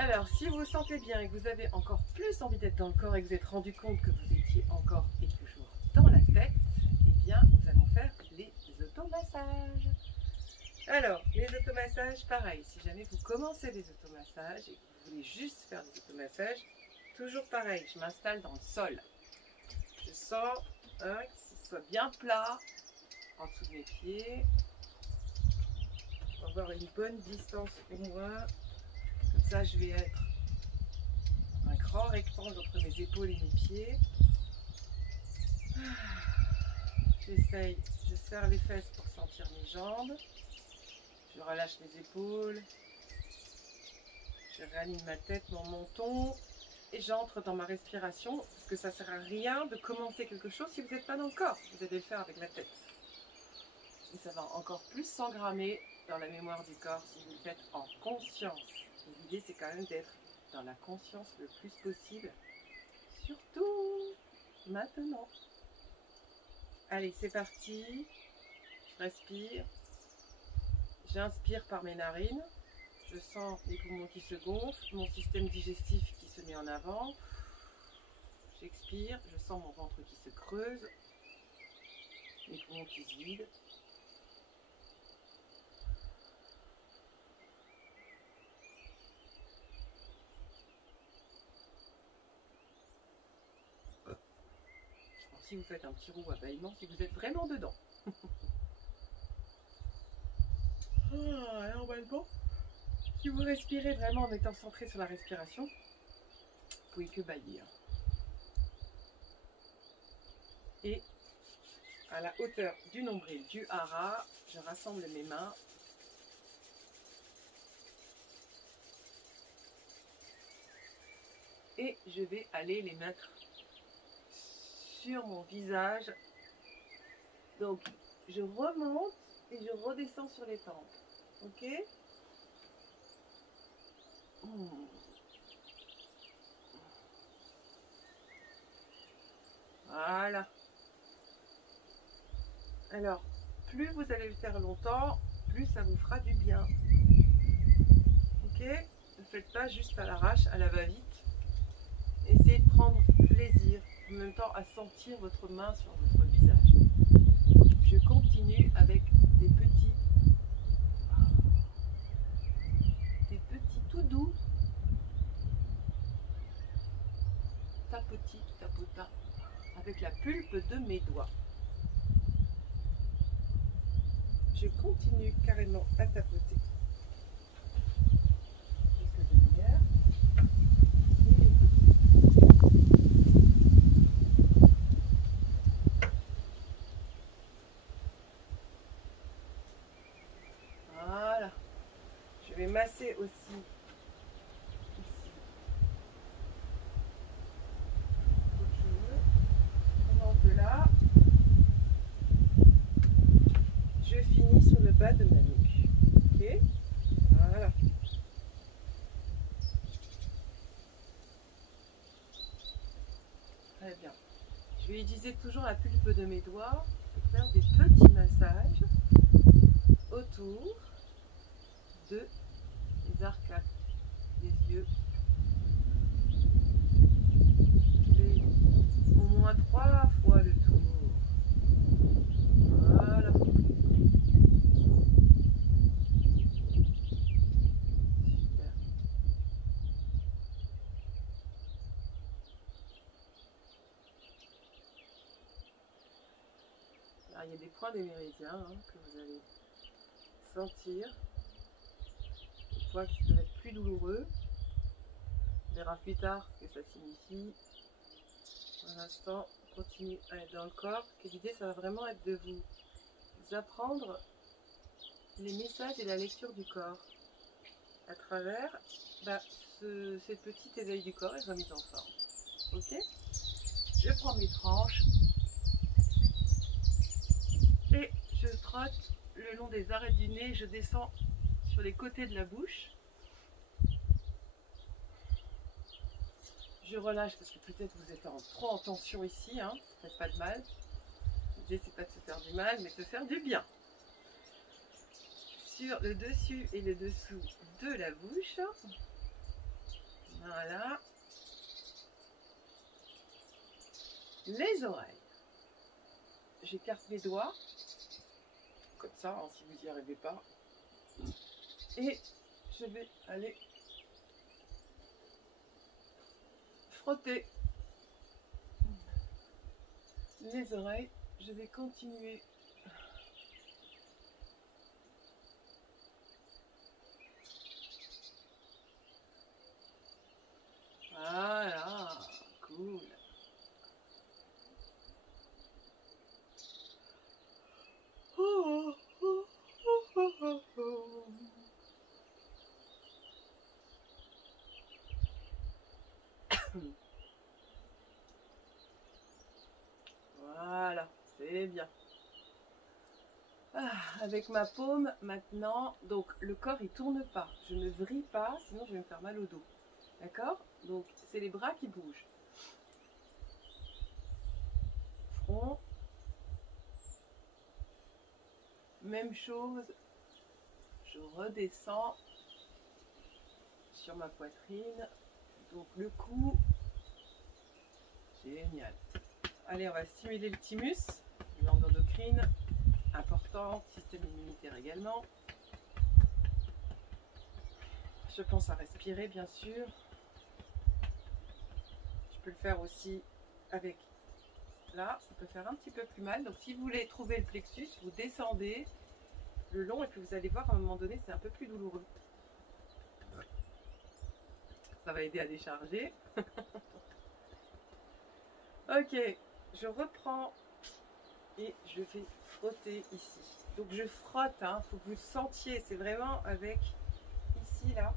Alors, si vous vous sentez bien et que vous avez encore plus envie d'être dans le corps et que vous êtes rendu compte que vous étiez encore et toujours dans la tête, eh bien, nous allons faire les automassages. Alors, les automassages, pareil, si jamais vous commencez des automassages et que vous voulez juste faire des automassages, toujours pareil, je m'installe dans le sol. Je sens que ce soit bien plat en dessous de mes pieds. On va avoir une bonne distance au moins. Comme ça, je vais être un grand rectangle entre mes épaules et mes pieds. J'essaye, je serre les fesses pour sentir mes jambes. Je relâche les épaules. Je réaligne ma tête, mon menton. Et j'entre dans ma respiration. Parce que ça ne sert à rien de commencer quelque chose si vous n'êtes pas dans le corps. Vous allez le faire avec la tête. Et ça va encore plus s'engrammer dans la mémoire du corps si vous le faites en conscience. Et l'idée, c'est quand même d'être dans la conscience le plus possible. Surtout maintenant. Allez, c'est parti. Je respire. J'inspire par mes narines. Je sens les poumons qui se gonflent, mon système digestif qui se met en avant. J'expire. Je sens mon ventre qui se creuse. Mes poumons qui se vident. Si vous faites un petit roux à bâillement, si vous êtes vraiment dedans. Normalement, si vous respirez vraiment en étant centré sur la respiration, vous pouvez que bâillir. Et à la hauteur du nombril du hara, je rassemble mes mains. Et je vais aller les mettre sur mon visage. Donc je remonte et je redescends sur les tempes. Ok? Voilà. Alors, plus vous allez le faire longtemps, plus ça vous fera du bien. Ok? Ne faites pas juste à l'arrache, à la va-vite. Essayez de prendre plaisir, en même temps à sentir votre main sur votre visage. Je continue avec des petits tout doux tapotis, tapotas avec la pulpe de mes doigts. Je continue carrément à tapoter. Quelques demi-heures. Voilà. Je vais masser aussi ici. De là, je finis sur le bas de ma nuque. Ok, voilà. Très bien. Je vais utiliser toujours la pulpe de mes doigts pour faire des petits massages autour de les arcades des yeux. Au moins 3 fois le tour. Voilà. Super. Alors, il y a des points des méridiens que vous allez sentir. Des points qui peuvent être plus douloureux. On verra plus tard ce que ça signifie. Pour l'instant, on continue à être dans le corps, parce que l'idée, ça va vraiment être de vous apprendre les messages et la lecture du corps à travers ces petits éveils du corps et remise en forme. Ok? Je prends mes tranches et je trotte le long des arêtes du nez, je descends sur les côtés de la bouche. Je relâche parce que peut-être vous êtes trop en tension ici, hein, faites pas de mal. L'idée c'est pas de se faire du mal, mais de se faire du bien. Sur le dessus et le dessous de la bouche. Voilà. Les oreilles. J'écarte mes doigts. Comme ça, hein, si vous n'y arrivez pas. Et je vais aller frotter les oreilles. Je vais continuer. Voilà, cool. Voilà, c'est bien. Ah, avec ma paume maintenant, donc le corps il tourne pas. Je ne vrille pas, sinon je vais me faire mal au dos. D'accord? Donc c'est les bras qui bougent. Front. Même chose. Je redescends sur ma poitrine. Donc le cou. Génial. Allez, on va stimuler le thymus, glande endocrine, important, système immunitaire également. Je pense à respirer, bien sûr. Je peux le faire aussi avec là, ça peut faire un petit peu plus mal. Donc si vous voulez trouver le plexus, vous descendez le long et puis vous allez voir à un moment donné, c'est un peu plus douloureux. Ça va aider à décharger. Ok, je reprends et je vais frotter ici. Donc je frotte, hein, faut que vous le sentiez. C'est vraiment avec ici là.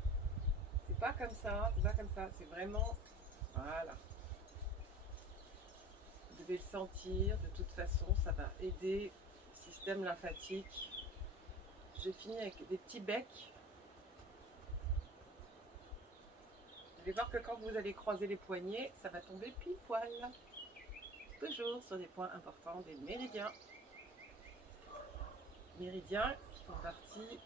C'est pas comme ça, c'est pas comme ça. C'est vraiment, voilà. Vous devez le sentir. De toute façon, ça va aider le système lymphatique. Je finis avec des petits becs. Vous allez voir que quand vous allez croiser les poignets, ça va tomber pile poil. Toujours sur des points importants des méridiens. Méridiens qui font partie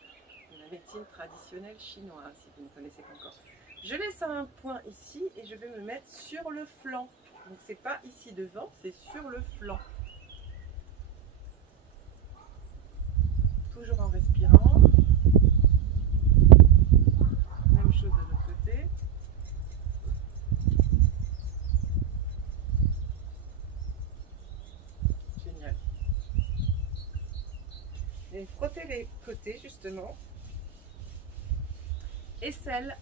de la médecine traditionnelle chinoise, si vous ne connaissez pas encore. Je laisse un point ici et je vais me mettre sur le flanc. Donc c'est pas ici devant, c'est sur le flanc. Toujours en respirant. Même chose de l'autre côté. Génial. Et frottez les côtés justement. Aisselle,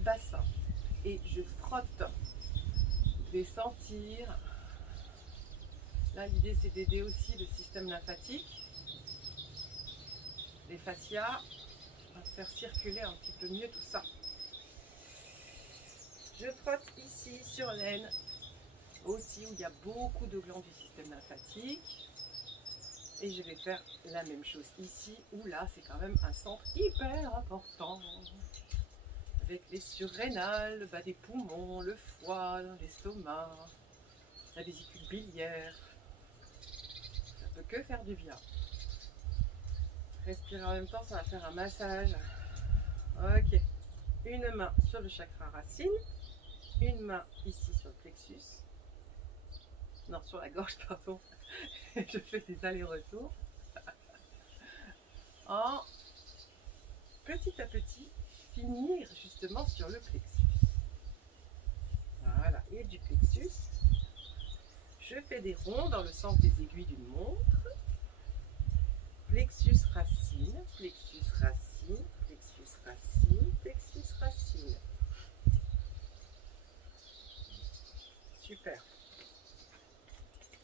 bassin. Et je frotte. Vous devez sentir. Là, l'idée, c'est d'aider aussi le système lymphatique. Les fascias, on va faire circuler un petit peu mieux tout ça. Je frotte ici sur l'aine, aussi où il y a beaucoup de glandes du système lymphatique. Et je vais faire la même chose ici, où là, c'est quand même un centre hyper important. Avec les surrénales, le bas des poumons, le foie, l'estomac, la vésicule biliaire. Ça peut que faire du bien. Respirer en même temps, ça va faire un massage. Ok. Une main sur le chakra racine. Une main ici sur le plexus. Non, sur la gorge, pardon. Je fais des allers-retours. En petit à petit, finir justement sur le plexus. Voilà. Et du plexus, je fais des ronds dans le sens des aiguilles d'une montre. Plexus racine, plexus racine, plexus racine, plexus racine. Super.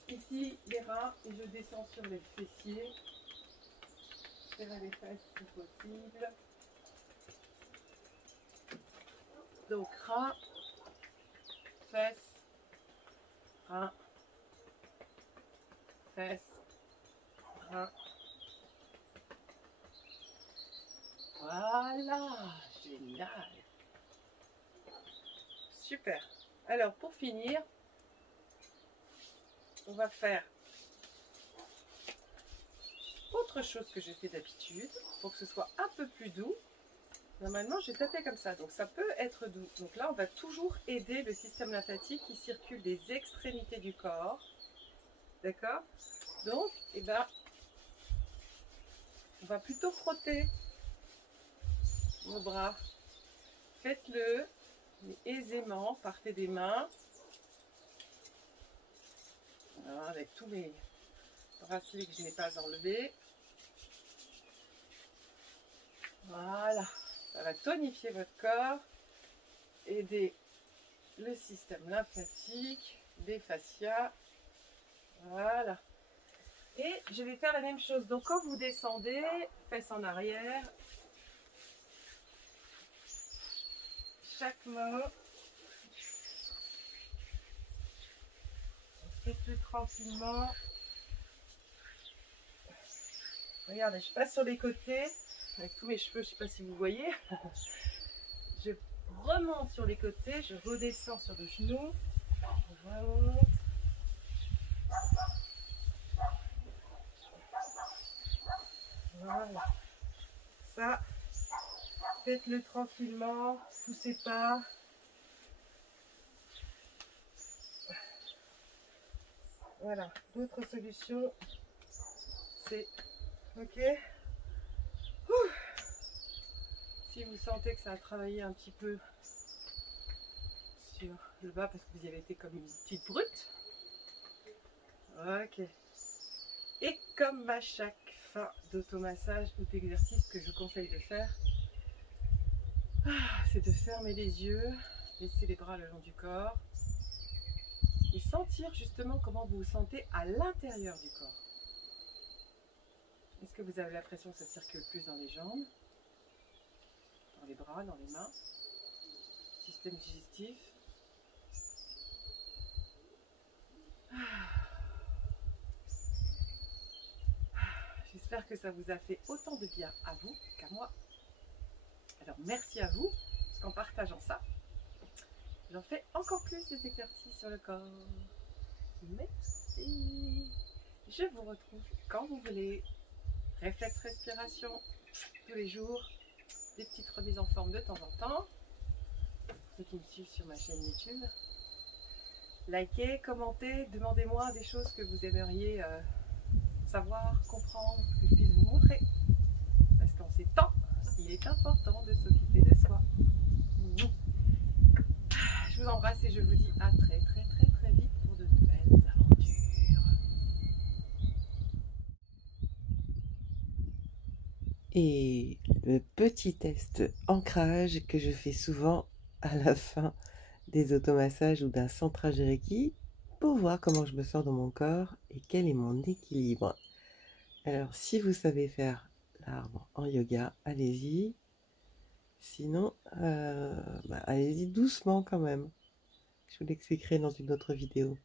Ici, les reins, et je descends sur les fessiers. Serrer les fesses si possible. Donc, reins, fesses, reins, fesses, reins. Voilà, génial. Super. Alors, pour finir, on va faire autre chose que je fais d'habitude pour que ce soit un peu plus doux. Normalement, je vais taper comme ça, donc ça peut être doux. Donc là, on va toujours aider le système lymphatique qui circule des extrémités du corps. D'accord? Donc, eh ben, on va plutôt frotter nos bras. Faites-le, mais aisément, partez des mains. Voilà, avec tous mes bracelets que je n'ai pas enlevés. Voilà, ça va tonifier votre corps, aider le système lymphatique, les fascias. Voilà. Et je vais faire la même chose. Donc quand vous descendez, fesses en arrière, chaque main, faites-le tranquillement. Regardez, je passe sur les côtés avec tous mes cheveux, je ne sais pas si vous voyez. Je remonte sur les côtés, je redescends sur le genou, je remonte. Voilà. Ça, faites-le tranquillement, poussez pas. Voilà, d'autres solutions, c'est ok. Si vous sentez que ça a travaillé un petit peu sur le bas parce que vous y avez été comme une petite brute, ok. Et comme à chaque fin d'automassage ou d'exercice que je vous conseille de faire, c'est de fermer les yeux, laisser les bras le long du corps et sentir justement comment vous vous sentez à l'intérieur du corps. Est-ce que vous avez l'impression que ça circule plus dans les jambes, dans les bras, dans les mains, système digestif? J'espère que ça vous a fait autant de bien à vous qu'à moi. Alors merci à vous, parce qu'en partageant ça, j'en fais encore plus des exercices sur le corps. Merci. Je vous retrouve quand vous voulez. Réflexe respiration tous les jours. Des petites remises en forme de temps en temps. Ceux qui me suivent sur ma chaîne YouTube. Likez, commentez, demandez-moi des choses que vous aimeriez savoir, comprendre, que je puisse vous montrer. Parce qu'en ces temps, il est important de s'occuper de soi. Je vous embrasse et je vous dis à très vite pour de nouvelles aventures. Et le petit test ancrage que je fais souvent à la fin des automassages ou d'un centrage Reiki pour voir comment je me sens dans mon corps et quel est mon équilibre. Alors si vous savez faire l'arbre en yoga, allez-y. Sinon, allez-y doucement quand même. Je vous l'expliquerai dans une autre vidéo.